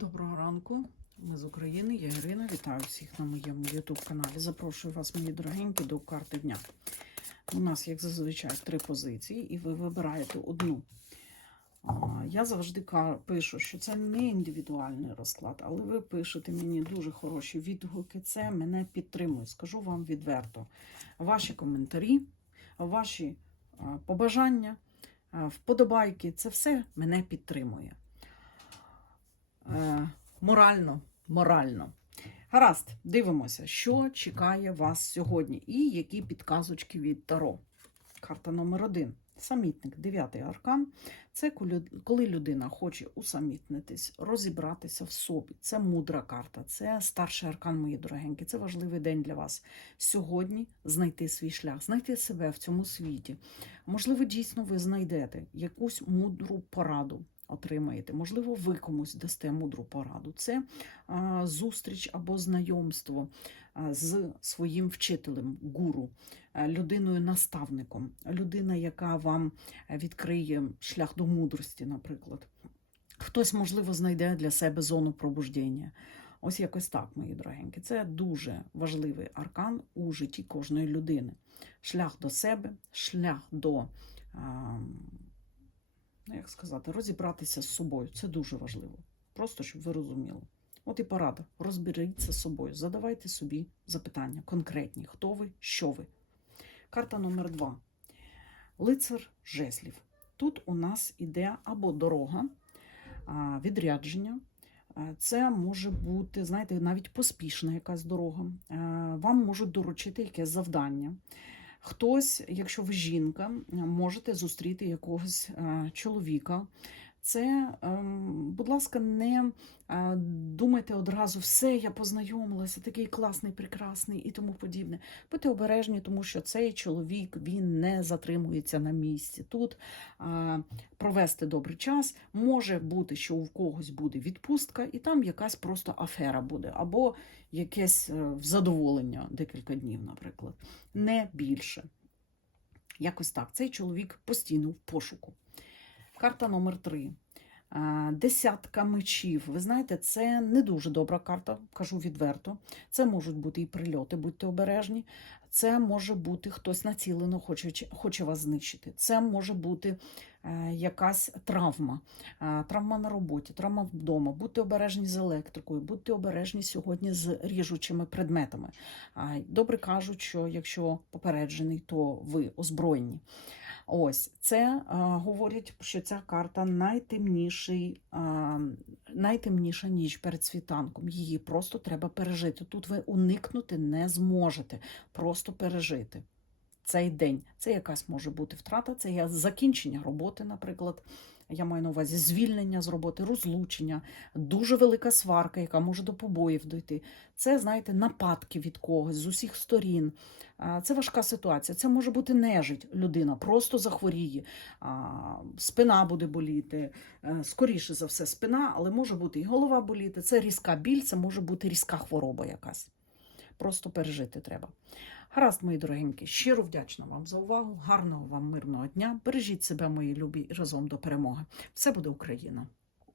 Доброго ранку. Ми з України. Я Ірина. Вітаю всіх на моєму YouTube каналі. Запрошую вас, мої дорогенькі, до карти дня. У нас, як зазвичай, три позиції, і ви вибираєте одну. Я завжди пишу, що це не індивідуальний розклад, але ви пишете мені дуже хороші відгуки. Це мене підтримує. Скажу вам відверто. Ваші коментарі, ваші побажання, вподобайки це все мене підтримує. Е, морально, морально. Гаразд, дивимося, що чекає вас сьогодні і які підказочки від Таро. Карта номер один. Самітник, дев'ятий аркан. Це коли- коли людина хоче усамітнитись, розібратися в собі. Це мудра карта, це старший аркан, мої дорогенькі. Це важливий день для вас. Сьогодні знайти свій шлях, знайти себе в цьому світі. Можливо, дійсно ви знайдете якусь мудру пораду, отримаєте. Можливо, ви комусь дасте мудру пораду. Це зустріч або знайомство з своїм вчителем, гуру, а, людиною-наставником, людина, яка вам е, відкриє шлях до мудрості, наприклад. Хтось, можливо, знайде для себе зону пробуждення. Ось якось так, мої дорогенькі. Це дуже важливий аркан у житті кожної людини. Шлях до себе, шлях до як сказати, розібратися з собою. Це дуже важливо. Просто щоб ви розуміли. От і порада. Розберіться з собою. Задавайте собі запитання конкретні: хто ви, що ви. Карта номер два. Лицар жезлів. Тут у нас іде або дорога, відрядження. Це може бути, знаєте, навіть поспішна якась дорога. Вам можуть доручити якесь завдання. Хтось, якщо ви жінка, можете зустріти якогось е, чоловіка. Це, ем, будь ласка, не думайте одразу все, я познайомилася, такий класний, прекрасний і тому подібне. Будьте обережні, тому що цей чоловік він не затримується на місці. Тут провести добрий час може бути, що у когось буде відпустка, і там якась просто афера буде, або якесь е, задоволення декілька днів, наприклад, не більше. Якось так, цей чоловік постійно в пошуку. Карта номер 3 Десятка мечів. Ви знаєте, це не дуже добра карта, кажу відверто. Це можуть бути і прильоти, будьте обережні. Це може бути хтось націлено хоче, хоче вас знищити. Це може бути е, якась травма, е, травма на роботі, травма вдома. Будьте обережні з електрикою, будьте обережні сьогодні з ріжучими предметами. Добре кажуть, що якщо попереджений, то ви озброєні. Ось це а, говорить, що ця карта найтемніший, а, найтемніша ніч перед світанком. Її просто треба пережити. Тут ви уникнути не зможете, просто пережити цей день. Це якась може бути втрата, це є закінчення роботи, наприклад. Я маю на увазі звільнення з роботи, розлучення, дуже велика сварка, яка може до побоїв дойти. Це, знаєте, нападки від когось з усіх сторін. Це важка ситуація. Це може бути нежить людина, просто захворіє, спина буде боліти. Е, Скоріше за все, спина, але може бути і голова боліти. Це різка біль, це може бути різка хвороба якась. Просто пережити треба. Гаразд, мої дорогенькі, щиро вдячна вам за увагу. Гарного вам мирного дня. Бережіть себе, мої любі, разом до перемоги. Все буде Україна!